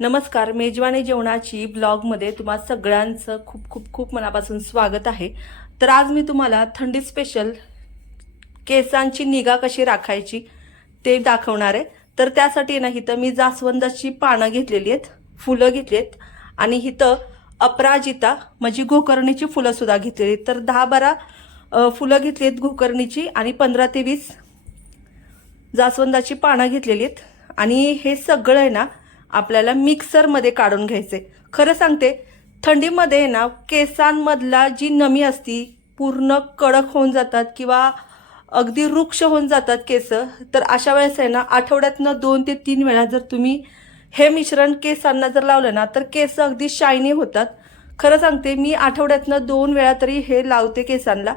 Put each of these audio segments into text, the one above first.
नमस्कार मेजवानी जेवणाची ब्लॉगमध्ये तुम्हा सगळ्यांचं खूप खूप खूप मनापासून स्वागत आहे. तर आज मी तुम्हाला थंडी स्पेशल केसांची निगा कशी राखायची ते दाखवणार आहे. तर त्यासाठी ना इथं मी जास्वंदाची पानं घेतलेली आहेत फुलं घेतली आहेत. आणि इथं अपराजिता म्हणजे गोकर्णीची फुलंसुद्धा घेतलेली आहेत. तर दहा बारा फुलं घेतली आहेत गोकर्णीची आणि पंधरा ते वीस जास्वंदाची पानं घेतलेली आहेत. आणि हे सगळं आहे ना आपल्याला मिक्सरमध्ये काढून घ्यायचे. खरं सांगते थंडीमध्ये आहे ना केसांमधला जी नमी असती पूर्ण कडक होऊन जातात किंवा अगदी वृक्ष होऊन जातात केस तर अशा वेळेस आहे ना आठवड्यातनं दोन ते तीन वेळा जर तुम्ही हे मिश्रण केसांना जर लावलं ना तर केस अगदी शायनी होतात. खरं सांगते मी आठवड्यातनं दोन वेळा तरी हे लावते केसांना.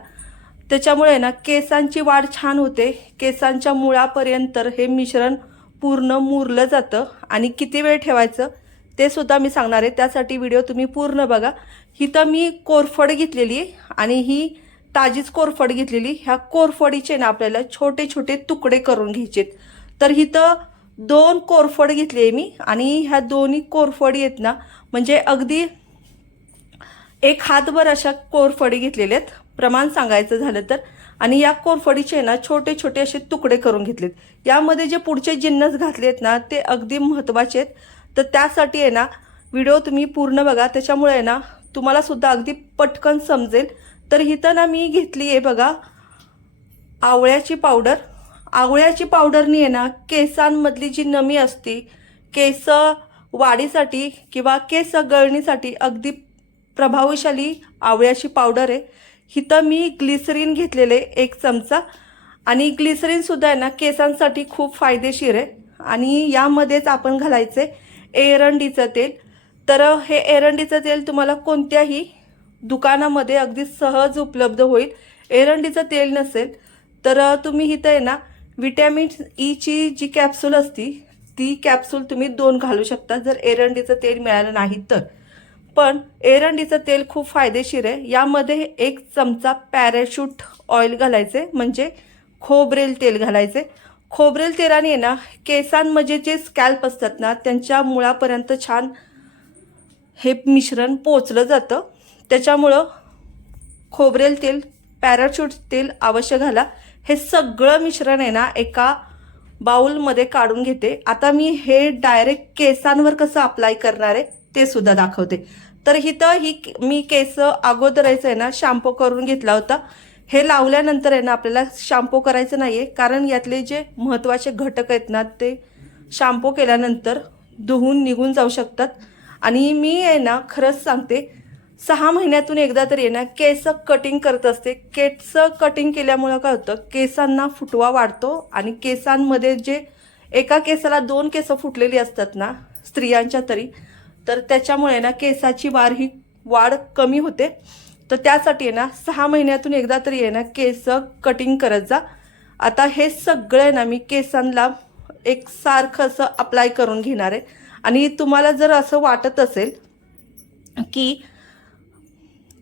त्याच्यामुळे ना केसांची वाढ छान होते. केसांच्या मुळापर्यंत हे मिश्रण पूर्ण मुरलं जातं आणि किती वेळ ठेवायचं ते सुद्धा मी सांगणार आहे. त्यासाठी व्हिडिओ तुम्ही पूर्ण बघा. हिथं मी कोरफड घेतलेली आहे आणि ही ताजीच कोरफड घेतलेली. ह्या कोरफडीचे ना आपल्याला छोटे छोटे तुकडे करून घ्यायचे तर हिथं दोन कोरफड घेतली आहे मी आणि ह्या दोन्ही कोरफडी आहेत ना म्हणजे अगदी एक हातभर अशा कोरफडी घेतलेल्या आहेत. प्रमाण सांगायचं झालं तर. आणि या कोरफडीचे ना छोटे छोटे असे तुकडे करून घेतलेत. यामध्ये जे पुढचे जिन्नस घातले आहेत ना ते अगदी महत्त्वाचे आहेत. तर त्यासाठी आहे ना व्हिडिओ तुम्ही पूर्ण बघा. त्याच्यामुळे आहे ना तुम्हाला सुद्धा अगदी पटकन समजेल. तर इथं ना मी घेतली आहे बघा. आवळ्याची पावडर. आवळ्याची पावडरनी आहे ना केसांमधली जी नमी असती केस वाढीसाठी किंवा केस गळणीसाठी अगदी प्रभावशाली आवळ्याची पावडर आहे. इथं मी ग्लिसरीन घेतलेले एक चमचा. आणि ग्लिसरीनसुद्धा आहे ना केसांसाठी खूप फायदेशीर आहे. आणि यामध्येच आपण घालायचे एरंडीचं तेल. तर हे एरंडीचं तेल तुम्हाला कोणत्याही दुकानामध्ये अगदी सहज उपलब्ध होईल. एरंडीचं तेल नसेल तर तुम्ही इथं आहे ना विटॅमिन ईची जी कॅप्सूल असती ती कॅप्सूल तुम्ही दोन घालू शकता जर एरंडीचं तेल मिळालं नाही तर. पण एरंडीचं तेल खूप फायदेशीर आहे. यामध्ये एक चमचा पॅराशूट ऑइल घालायचे म्हणजे खोबरेल तेल घालायचे. खोबरेल तेलाने आहे ना केसांमध्ये जे स्कॅल्प असतात ना त्यांच्या मुळापर्यंत छान हे मिश्रण पोचलं जातं. त्याच्यामुळं खोबरेल तेल पॅराशूट तेल अवश्य घाला. हे सगळं मिश्रण आहे ना एका बाऊलमध्ये काढून घेते. आता मी हे डायरेक्ट केसांवर कसं अप्लाय करणार आहे ते सुद्धा दाखवते. तर इथं ही मी केस अगोदरच आहे ना शॅम्पू करून घेतला होता. हे लावल्यानंतर आहे ना आपल्याला शॅम्पू करायचं नाही आहे कारण यातले जे महत्त्वाचे घटक आहेत ना ते शॅम्पू केल्यानंतर धुवून निघून जाऊ शकतात. आणि मी आहे ना खरंच सांगते सहा महिन्यातून एकदा तरी आहे ना केस कटिंग करत असते. केस कटिंग केल्यामुळं काय होतं केसांना फुटवा वाढतो आणि केसांमध्ये जे एका केसाला दोन केस फुटलेली असतात ना स्त्रियांच्या तरी तर त्याच्यामुळे ना केसाची वाढ ही वाढ कमी होते. तर त्यासाठी आहे ना सहा महिन्यातून एकदा तरी आहे ना केस कटिंग करत जा. आता हे सगळं आहे ना मी केसांना एक सारखं असं अप्लाय करून घेणार आहे. आणि तुम्हाला जर असं वाटत असेल की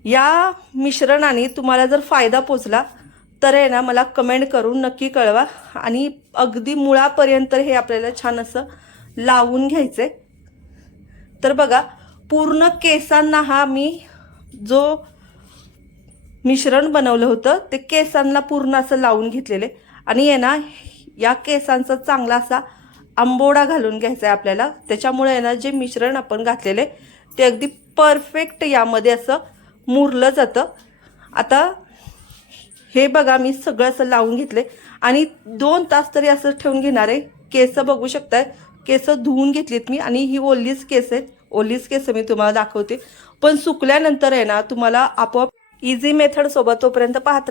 या मिश्रणाने तुम्हाला जर फायदा पोचला तर आहे ना मला कमेंट करून नक्की कळवा. आणि अगदी मुळापर्यंत हे आपल्याला छान असं लावून घ्यायचं आहे तर बघा पूर्ण केसांना हा मी जो मिश्रण बनवलं होतं ते केसांना पूर्ण असं लावून घेतलेले. आणि आहे ना या केसांचा चांगला असा आंबोडा घालून घ्यायचा आहे आपल्याला. त्याच्यामुळे आहे ना जे मिश्रण आपण घातलेले ते अगदी परफेक्ट यामध्ये असं मुरलं जातं. आता हे बघा मी सगळं असं लावून घेतले. आणि दोन तास तरी असं ठेवून घेणार आहे. केस बघू शकताय. केस धुवून घेतलीत मी आणि ही ओलीच केस आहेत. ओलीच केस मी तुम्हाला दाखवते. पण सुकल्यानंतर आहे ना तुम्हाला आपोआप इझी मेथड सोबत तोपर्यंत पाहत